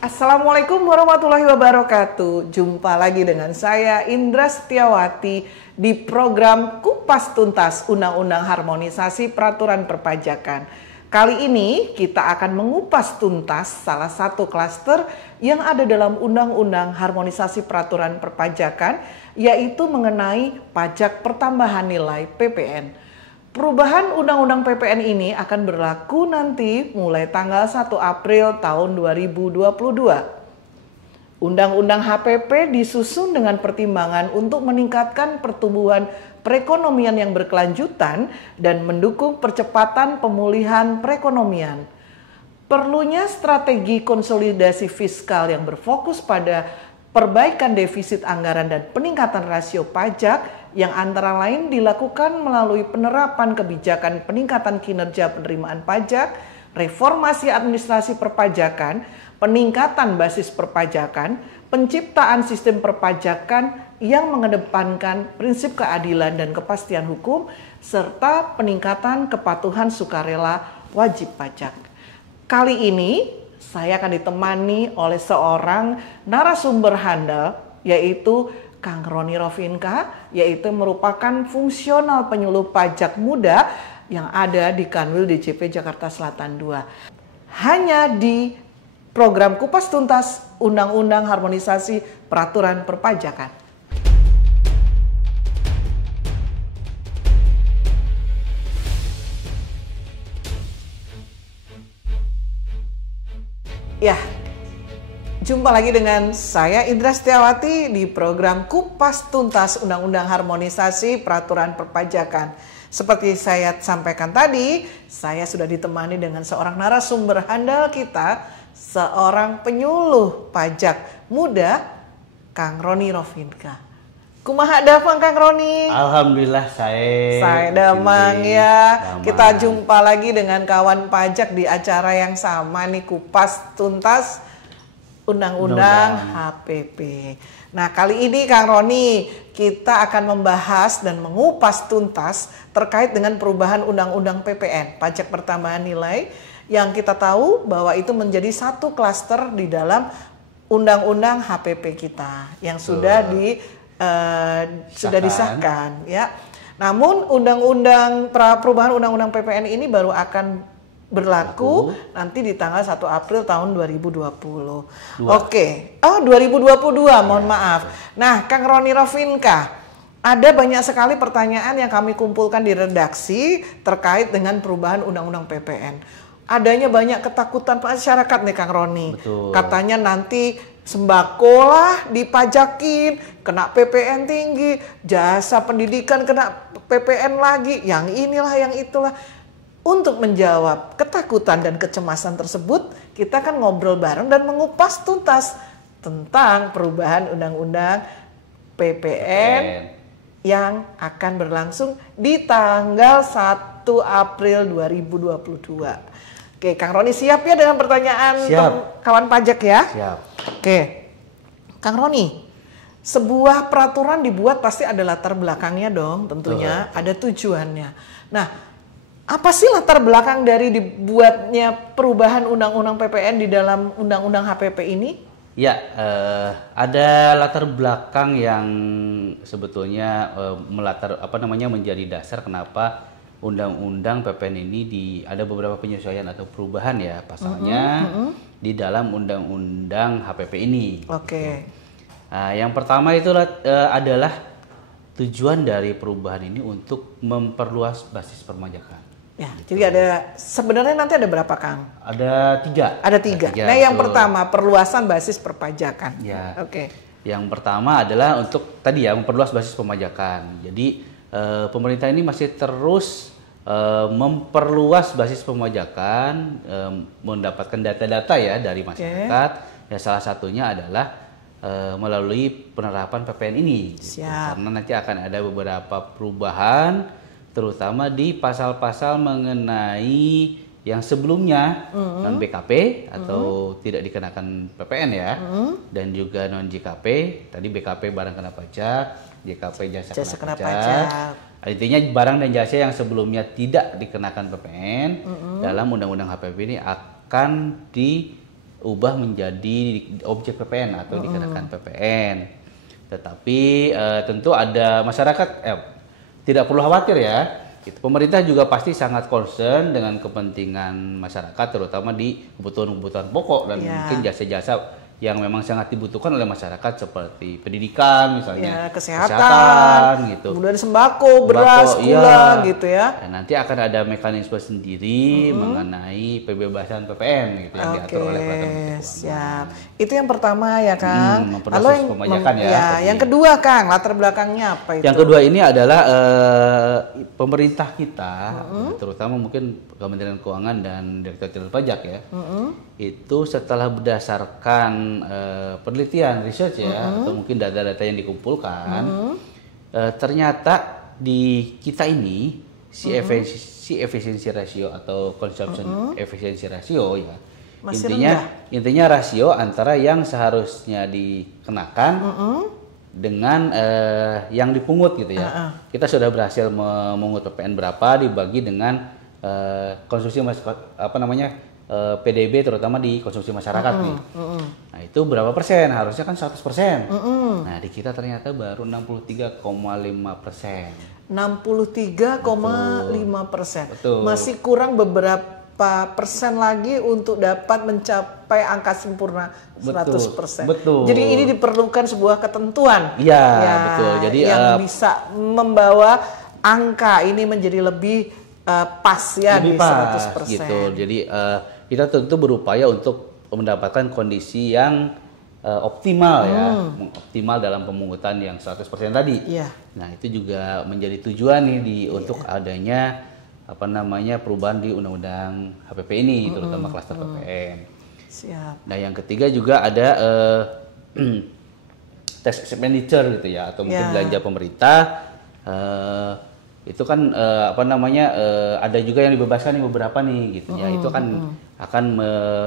Assalamualaikum warahmatullahi wabarakatuh. Jumpa lagi dengan saya Indra Setiawati di program Kupas Tuntas Undang-Undang Harmonisasi Peraturan Perpajakan. Kali ini kita akan mengupas tuntas salah satu klaster yang ada dalam Undang-Undang Harmonisasi Peraturan Perpajakan, yaitu mengenai pajak pertambahan nilai PPN. Perubahan Undang-Undang PPN ini akan berlaku nanti mulai tanggal 1 April tahun 2022. Undang-Undang HPP disusun dengan pertimbangan untuk meningkatkan pertumbuhan perekonomian yang berkelanjutan dan mendukung percepatan pemulihan perekonomian. Perlunya strategi konsolidasi fiskal yang berfokus pada perbaikan defisit anggaran dan peningkatan rasio pajak yang antara lain dilakukan melalui penerapan kebijakan peningkatan kinerja penerimaan pajak, reformasi administrasi perpajakan, peningkatan basis perpajakan, penciptaan sistem perpajakan yang mengedepankan prinsip keadilan dan kepastian hukum, serta peningkatan kepatuhan sukarela wajib pajak. Kali ini saya akan ditemani oleh seorang narasumber handal, yaitu Kang Roni Rovinka, yaitu merupakan fungsional penyuluh pajak muda yang ada di Kanwil DJP Jakarta Selatan 2. Hanya di program Kupas Tuntas Undang-Undang Harmonisasi Peraturan Perpajakan. Ya, jumpa lagi dengan saya Indra Setiawati di program Kupas Tuntas Undang-Undang Harmonisasi Peraturan Perpajakan. Seperti saya sampaikan tadi, saya sudah ditemani dengan seorang narasumber handal kita, seorang penyuluh pajak muda, Kang Roni Rovinka. Kumaha dapang Kang Roni? Alhamdulillah saya damang ya. Damang. Kita jumpa lagi dengan kawan pajak di acara yang sama nih, Kupas Tuntas Undang-Undang HPP. Nah, kali ini Kang Roni kita akan membahas dan mengupas tuntas terkait dengan perubahan Undang-Undang PPN, pajak pertambahan nilai, yang kita tahu bahwa itu menjadi satu klaster di dalam Undang-Undang HPP kita yang sudah sudah disahkan ya. Namun Undang-Undang perubahan Undang-Undang PPN ini baru akan berlaku nanti di tanggal 1 April tahun 2020. Oke. 2022, mohon maaf. Nah, Kang Roni Rovinka, ada banyak sekali pertanyaan yang kami kumpulkan di redaksi terkait dengan perubahan Undang-Undang PPN. Adanya banyak ketakutan masyarakat nih Kang Roni. Betul. Katanya nanti sembako lah dipajakin, kena PPN tinggi, jasa pendidikan kena PPN lagi, yang inilah yang itulah. Untuk menjawab ketakutan dan kecemasan tersebut, kita kan ngobrol bareng dan mengupas tuntas tentang perubahan Undang-Undang PPN yang akan berlangsung di tanggal 1 April 2022. Oke, Kang Roni siap ya dengan pertanyaan kawan pajak ya? Siap. Oke, Kang Roni, sebuah peraturan dibuat pasti ada latar belakangnya dong, tentunya ada tujuannya. Nah, apa sih latar belakang dari dibuatnya perubahan Undang-Undang PPN di dalam Undang-Undang HPP ini? Ya, ada latar belakang yang sebetulnya menjadi dasar kenapa Undang-Undang PPN ini ada beberapa penyesuaian atau perubahan ya pasalnya di dalam Undang-Undang HPP ini. Oke. Nah, yang pertama itu adalah tujuan dari perubahan ini untuk memperluas basis perpajakan. Ya, jadi sebenarnya nanti ada berapa Kang? Ada tiga. Ada tiga. Nah, yang pertama perluasan basis perpajakan. Ya. Oke. Yang pertama adalah untuk tadi ya memperluas basis perpajakan. Jadi pemerintah ini masih terus memperluas basis perpajakan, mendapatkan data-data ya dari masyarakat. Ya, salah satunya adalah melalui penerapan PPN ini. Gitu. Karena nanti akan ada beberapa perubahan, terutama di pasal-pasal mengenai yang sebelumnya non BKP atau tidak dikenakan PPN ya, dan juga non JKP. Tadi BKP barang kena pajak, JKP jasa kena pajak. Intinya barang dan jasa yang sebelumnya tidak dikenakan PPN dalam Undang-Undang HPP ini akan ubah menjadi objek PPN atau dikenakan PPN. Tetapi tentu ada masyarakat tidak perlu khawatir ya. Pemerintah juga pasti sangat concern dengan kepentingan masyarakat, terutama di kebutuhan-kebutuhan pokok dan mungkin jasa-jasa yang memang sangat dibutuhkan oleh masyarakat seperti pendidikan misalnya, kesehatan gitu. Kemudian sembako, beras, gula gitu ya. Dan nanti akan ada mekanisme sendiri mengenai pembebasan PPN gitu yang diatur oleh Peraturan Menteri Keuangan. Siap. Itu yang pertama ya Kang. Lalu yang kedua Kang, latar belakangnya apa itu? Yang kedua ini adalah pemerintah kita, terutama mungkin Kementerian Keuangan dan Direktorat Jenderal Pajak ya. Itu setelah berdasarkan penelitian research ya atau mungkin data-data yang dikumpulkan ternyata di kita ini si efficiency ratio atau consumption efficiency ratio ya intinya rasio antara yang seharusnya dikenakan dengan yang dipungut gitu ya. Kita sudah berhasil memungut PPN berapa dibagi dengan konsumsi PDB terutama di konsumsi masyarakat nih. Nah, itu berapa persen? Harusnya kan 100%. Nah, di kita ternyata baru 63,5%. 63,5%. Masih kurang beberapa persen lagi untuk dapat mencapai angka sempurna 100%. Betul. Jadi ini diperlukan sebuah ketentuan. Iya, betul. Jadi yang bisa membawa angka ini menjadi lebih pas ya di 100%. Gitu. Jadi kita tentu berupaya untuk mendapatkan kondisi yang optimal ya, optimal dalam pemungutan yang 100% tadi. Nah, itu juga menjadi tujuan nih untuk adanya perubahan di Undang-Undang HPP ini, terutama klaster PPN. Siap. Nah, yang ketiga juga ada tax expenditure gitu ya, atau mungkin belanja pemerintah. Itu kan ada juga yang dibebaskan nih beberapa nih gitu ya. Itu kan akan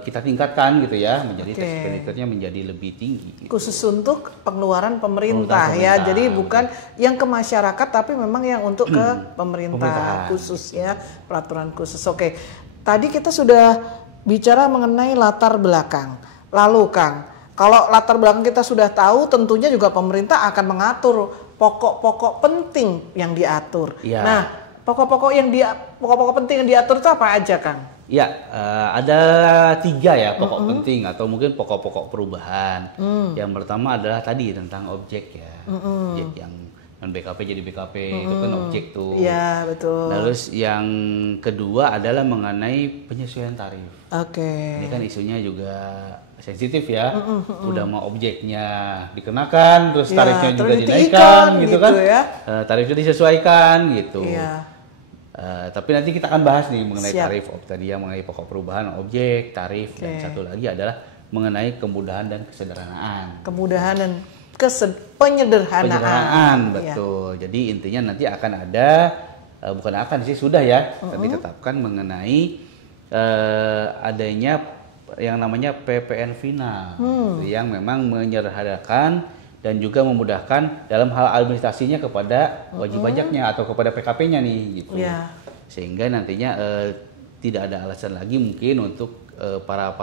kita tingkatkan gitu ya, menjadi tax expenditure-nya menjadi lebih tinggi gitu. Khusus untuk pengeluaran pemerintah ya. Jadi bukan yang ke masyarakat tapi memang yang untuk ke pemerintah khusus ya, peraturan khusus. Oke. Tadi kita sudah bicara mengenai latar belakang. Lalu Kang, kalau latar belakang kita sudah tahu, tentunya juga pemerintah akan mengatur pokok-pokok penting yang diatur. Nah, pokok-pokok penting yang diatur itu apa aja, Kang? Ya, ada 3 ya pokok penting atau mungkin pokok-pokok perubahan. Yang pertama adalah tadi tentang objek ya, objek yang non BKP jadi BKP itu kan objek tuh. Iya betul. Lalu yang kedua adalah mengenai penyesuaian tarif. Ini kan isunya juga sensitif ya, udah mau objeknya dikenakan, terus tarifnya juga dinaikkan gitu kan, ya. Tarifnya disesuaikan gitu. Tapi nanti kita akan bahas nih mengenai tarif tadi yang mengenai pokok perubahan objek, tarif, dan satu lagi adalah mengenai kemudahan dan kesederhanaan. Kemudahan dan penyederhanaan. Betul. Jadi intinya nanti akan ada, sudah ya, ditetapkan mengenai adanya yang namanya PPN final, yang memang menyederhanakan dan juga memudahkan dalam hal administrasinya kepada wajib pajaknya atau kepada PKP-nya nih gitu. Sehingga nantinya tidak ada alasan lagi mungkin untuk para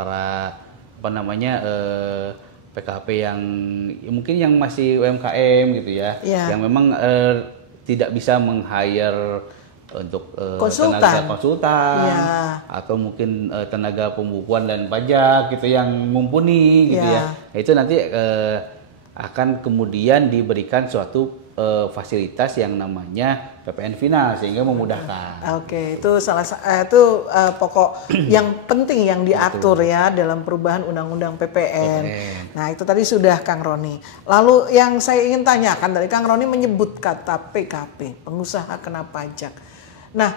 PKP yang mungkin yang masih UMKM gitu ya, yang memang tidak bisa meng-hire untuk tenaga konsultan atau mungkin tenaga pembukuan dan pajak gitu yang mumpuni gitu ya. Nah, itu nanti akan kemudian diberikan suatu fasilitas yang namanya PPN final sehingga memudahkan. Itu pokok yang penting yang diatur ya dalam perubahan Undang-Undang PPN. Nah, itu tadi sudah Kang Roni. Lalu yang saya ingin tanyakan, dari Kang Roni menyebut kata PKP, pengusaha kena pajak. Nah,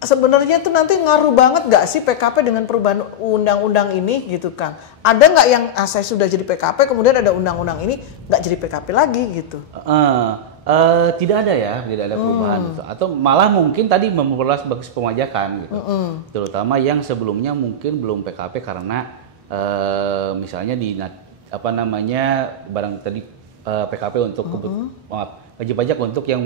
sebenarnya itu nanti ngaruh banget nggak sih PKP dengan perubahan undang-undang ini gitu Kang? Ada nggak yang saya sudah jadi PKP kemudian ada undang-undang ini nggak jadi PKP lagi gitu? Tidak ada ya, tidak ada perubahan gitu. Atau malah mungkin tadi memperluas basis pemajakan gitu. Terutama yang sebelumnya mungkin belum PKP karena misalnya barang tadi PKP untuk wajib pajak untuk yang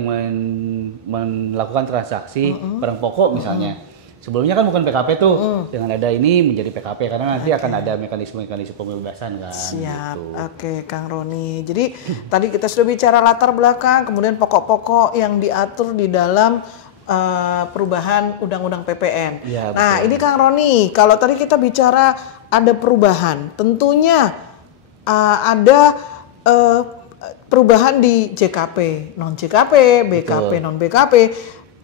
melakukan transaksi barang pokok misalnya. Sebelumnya kan bukan PKP tuh, dengan ada ini menjadi PKP karena nanti akan ada mekanisme pembebasan kan. Siap, gitu. Oke Kang Roni. Jadi tadi kita sudah bicara latar belakang, kemudian pokok-pokok yang diatur di dalam perubahan Undang-Undang PPN. Ya, Nah betul. ini Kang Roni, kalau tadi kita bicara ada perubahan, tentunya ada perubahan di JKP, non JKP, BKP, non BKP.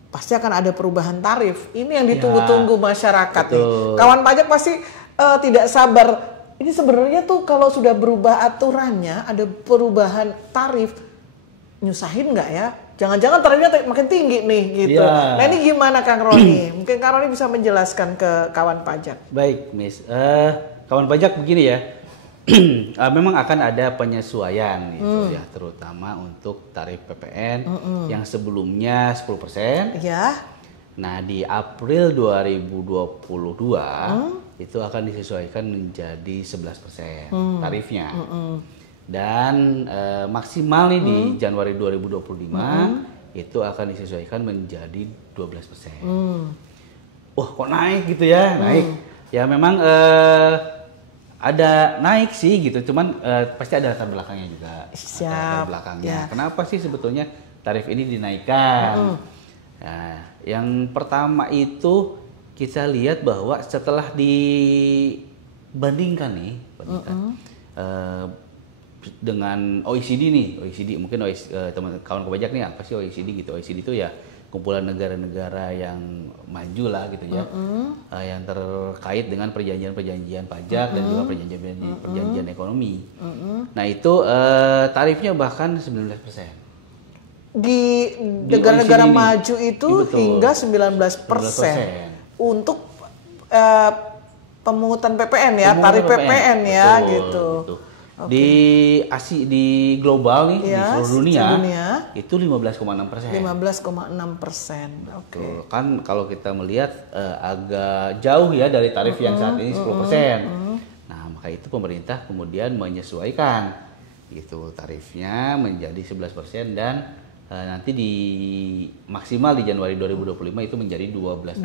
Pasti akan ada perubahan tarif. Ini yang ditunggu-tunggu masyarakat nih. Kawan pajak pasti tidak sabar. Ini sebenarnya tuh kalau sudah berubah aturannya, ada perubahan tarif, nyusahin nggak ya? Jangan-jangan tarifnya makin tinggi nih gitu. Nah ini gimana Kang Roni? Mungkin Kang Roni bisa menjelaskan ke kawan pajak. Baik, Miss. Kawan pajak begini ya. Memang akan ada penyesuaian gitu ya, terutama untuk tarif PPN yang sebelumnya 10%. Ya. Nah, di April 2022 itu akan disesuaikan menjadi 11% tarifnya. Dan maksimal nih di Januari 2025 itu akan disesuaikan menjadi 12%. Wah, kok naik gitu ya? Naik. Ya memang ada naik sih gitu, cuman pasti ada latar belakangnya juga. Siap. Ada latar belakangnya. Ya. Kenapa sih sebetulnya tarif ini dinaikkan? Nah, yang pertama itu kita lihat bahwa setelah dibandingkan dengan OECD nih, OECD mungkin teman kawan pajak nih apa sih OECD gitu? OECD itu ya kumpulan negara-negara yang maju lah gitu ya, yang terkait dengan perjanjian-perjanjian pajak dan juga perjanjian ekonomi. Nah itu tarifnya bahkan 19%. Di negara-negara OECD maju itu hingga 19% untuk pemungutan PPN ya, tarif PPN ya betul, gitu. Betul. Di global nih, di seluruh dunia itu 15,6%. 15,6%. Oke. Kan kalau kita melihat agak jauh ya dari tarif yang saat ini 10%. Nah, maka itu pemerintah kemudian menyesuaikan gitu tarifnya menjadi 11% dan nanti di maksimal di Januari 2025 itu menjadi 12%.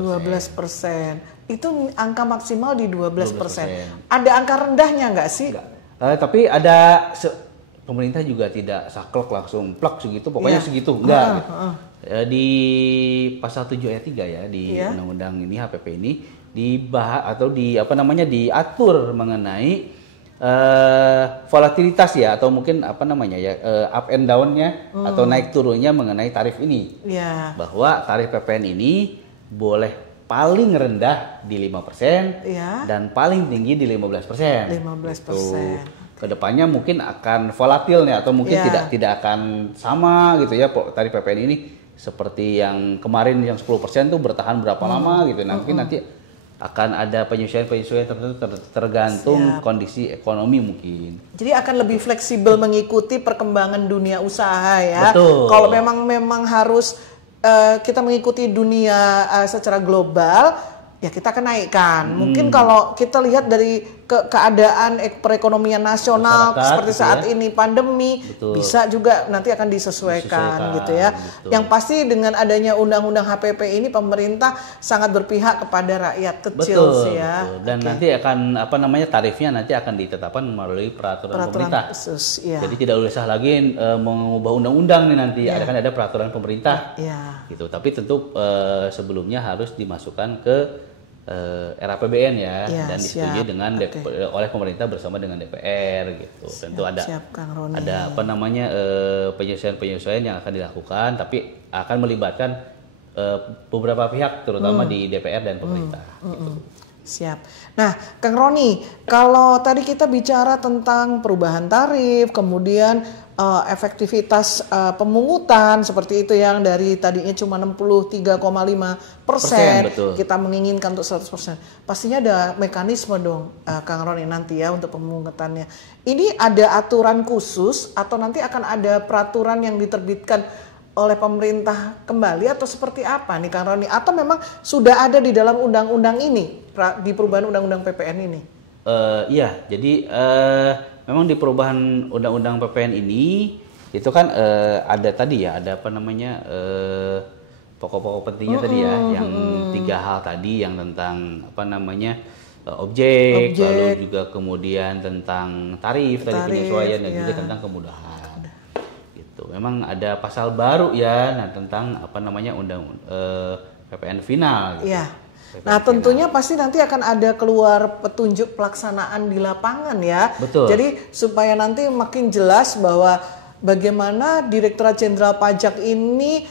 Itu angka maksimal di 12%. Ada angka rendahnya nggak sih? Enggak. Tapi ada pemerintah juga tidak saklek langsung plak segitu, pokoknya segitu enggak. Di pasal 7 ayat 3 ya di undang-undang ini HPP ini dibahas atau diatur mengenai volatilitas ya atau mungkin up and down-nya atau naik turunnya mengenai tarif ini. Bahwa tarif PPN ini boleh paling rendah di 5% dan paling tinggi di 15%. 15%. Kedepannya mungkin akan volatil nih atau mungkin tidak akan sama gitu ya tarif PPN ini seperti yang kemarin yang 10% tuh bertahan berapa lama gitu. Nanti akan ada penyesuaian tertentu tergantung kondisi ekonomi mungkin. Jadi akan lebih fleksibel mengikuti perkembangan dunia usaha ya. Betul. Kalau memang harus kita mengikuti dunia secara global, ya kita akan naikkan. Mungkin kalau kita lihat dari keadaan perekonomian nasional seperti saat ini pandemi, bisa juga nanti akan disesuaikan gitu ya. Yang pasti dengan adanya undang-undang HPP ini pemerintah sangat berpihak kepada rakyat kecil sih ya. Dan nanti akan tarifnya nanti akan ditetapkan melalui peraturan pemerintah. Khusus, Jadi tidak usah lagi mengubah undang-undang nih nanti, ada peraturan pemerintah. Gitu. Tapi tentu sebelumnya harus dimasukkan ke RAPBN dan disetujui dengan oleh pemerintah bersama dengan DPR gitu. Tentu ada penyesuaian yang akan dilakukan, tapi akan melibatkan beberapa pihak terutama di DPR dan pemerintah. Gitu. Siap. Nah, Kang Roni, kalau tadi kita bicara tentang perubahan tarif, kemudian efektivitas pemungutan seperti itu yang dari tadinya cuma 63,5%, kita menginginkan untuk 100%. Pastinya ada mekanisme dong, Kang Roni nanti ya untuk pemungutannya. Ini ada aturan khusus atau nanti akan ada peraturan yang diterbitkan oleh pemerintah kembali atau seperti apa nih Kang Roni? Atau memang sudah ada di dalam undang-undang ini, di perubahan undang-undang PPN ini? Iya, jadi memang di perubahan undang-undang PPN ini itu kan ada tadi ya, ada pokok-pokok pentingnya tadi ya, yang 3 hal tadi yang tentang objek, lalu juga kemudian tentang tarif tadi penyesuaian dan juga tentang kemudahan. Gitu. Memang ada pasal baru ya, nah tentang PPN final. Gitu. Iya. Nah tentunya pasti nanti akan ada keluar petunjuk pelaksanaan di lapangan ya. Betul. Jadi supaya nanti makin jelas bahwa bagaimana Direktorat Jenderal Pajak ini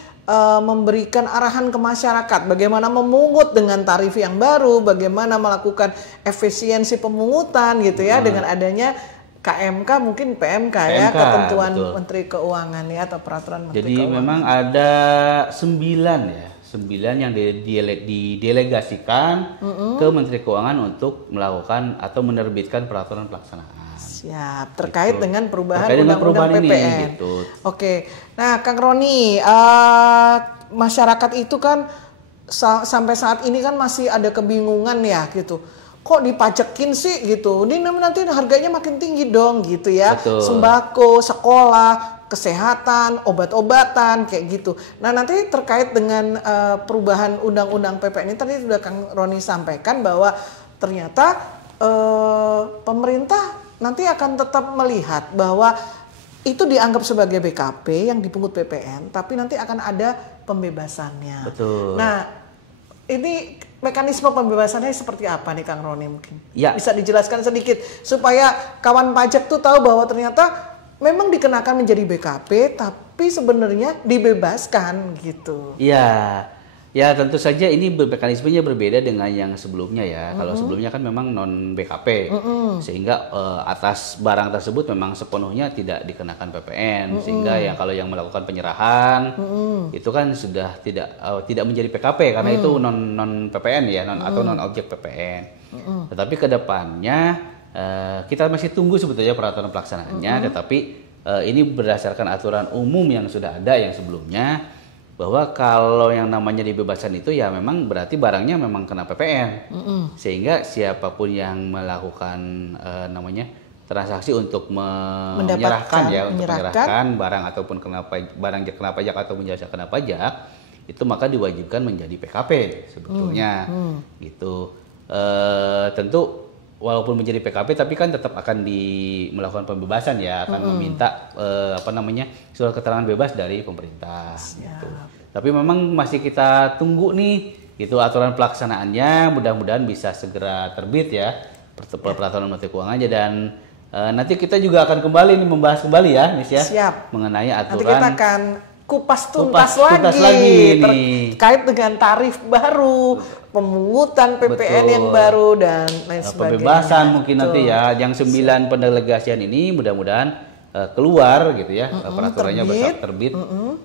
memberikan arahan ke masyarakat, bagaimana memungut dengan tarif yang baru, bagaimana melakukan efisiensi pemungutan gitu ya, dengan adanya KMK mungkin PMK ya, ketentuan betul. Menteri Keuangan ya, atau peraturan Menteri Jadi Keuangan. Memang ada 9 yang didelegasikan ke Menteri Keuangan untuk melakukan atau menerbitkan peraturan pelaksanaan. Siap, terkait gitu. Dengan perubahan Undang-Undang PPN. Ini, gitu. Oke, nah Kang Roni, masyarakat itu kan sampai saat ini kan masih ada kebingungan ya gitu. Kok dipajekin sih gitu? Ini nanti harganya makin tinggi dong gitu ya. Betul. Sembako, sekolah, kesehatan, obat-obatan kayak gitu. Nah nanti terkait dengan perubahan Undang-Undang PPN ini tadi sudah Kang Roni sampaikan bahwa ternyata pemerintah nanti akan tetap melihat bahwa itu dianggap sebagai BKP yang dipungut PPN, tapi nanti akan ada pembebasannya. Betul. Nah, ini mekanisme pembebasannya seperti apa nih Kang Roni mungkin? Ya. Bisa dijelaskan sedikit supaya kawan pajak tuh tahu bahwa ternyata memang dikenakan menjadi BKP, tapi sebenarnya dibebaskan gitu. Iya. Ya tentu saja ini mekanismenya berbeda dengan yang sebelumnya ya. Kalau sebelumnya kan memang non BKP, sehingga atas barang tersebut memang sepenuhnya tidak dikenakan PPN, sehingga ya kalau yang melakukan penyerahan itu kan sudah tidak menjadi PKP karena itu non PPN ya, atau non objek PPN. Tetapi kedepannya kita masih tunggu sebetulnya peraturan pelaksanaannya, tetapi ini berdasarkan aturan umum yang sudah ada yang sebelumnya, bahwa kalau yang namanya dibebasan itu ya memang berarti barangnya memang kena PPN, sehingga siapapun yang melakukan transaksi untuk menyerahkan barang ataupun barang kena pajak ataupun jasa kena pajak itu maka diwajibkan menjadi PKP sebetulnya gitu. Tentu walaupun menjadi PKP tapi kan tetap akan melakukan pembebasan ya, akan meminta surat keterangan bebas dari pemerintah gitu. Tapi memang masih kita tunggu nih gitu aturan pelaksanaannya, mudah-mudahan bisa segera terbit ya peraturan Menteri Keuangannya, dan nanti kita juga akan kembali nih membahas kembali ya Nis ya. Siap. Mengenai aturan. Nanti kita akan kupas tuntas lagi terkait dengan tarif baru, pemungutan PPN yang baru dan lain sebagainya. Pembebasan mungkin nanti ya, yang 9 pendelegasian ini mudah-mudahan keluar gitu ya, peraturannya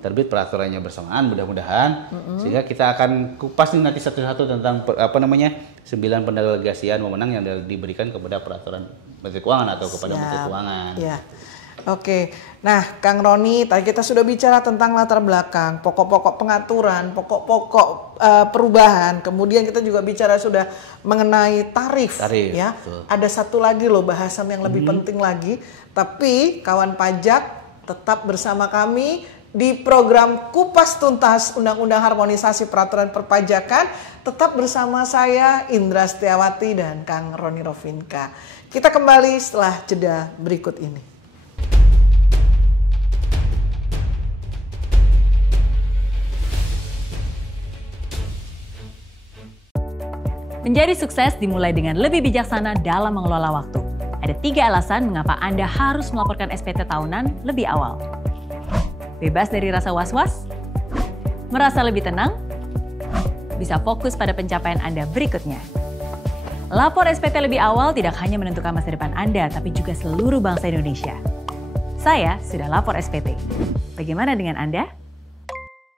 terbit peraturannya bersamaan mudah-mudahan, sehingga kita akan kupas nih nanti satu-satu tentang 9 pendelegasian wewenang yang diberikan kepada peraturan Menteri Keuangan atau kepada Menteri Keuangan. Ya. Oke, nah Kang Roni, tadi kita sudah bicara tentang latar belakang, pokok-pokok pengaturan, pokok-pokok perubahan. Kemudian kita juga bicara sudah mengenai tarif ya. Betul. Ada satu lagi loh bahasan yang lebih penting lagi. Tapi kawan pajak tetap bersama kami di program Kupas Tuntas Undang-Undang Harmonisasi Peraturan Perpajakan. Tetap bersama saya Indra Setiawati dan Kang Roni Rovinka. Kita kembali setelah jeda berikut ini. Menjadi sukses dimulai dengan lebih bijaksana dalam mengelola waktu. Ada 3 alasan mengapa Anda harus melaporkan SPT tahunan lebih awal. Bebas dari rasa was-was, merasa lebih tenang, bisa fokus pada pencapaian Anda berikutnya. Lapor SPT lebih awal tidak hanya menentukan masa depan Anda, tapi juga seluruh bangsa Indonesia. Saya sudah lapor SPT. Bagaimana dengan Anda?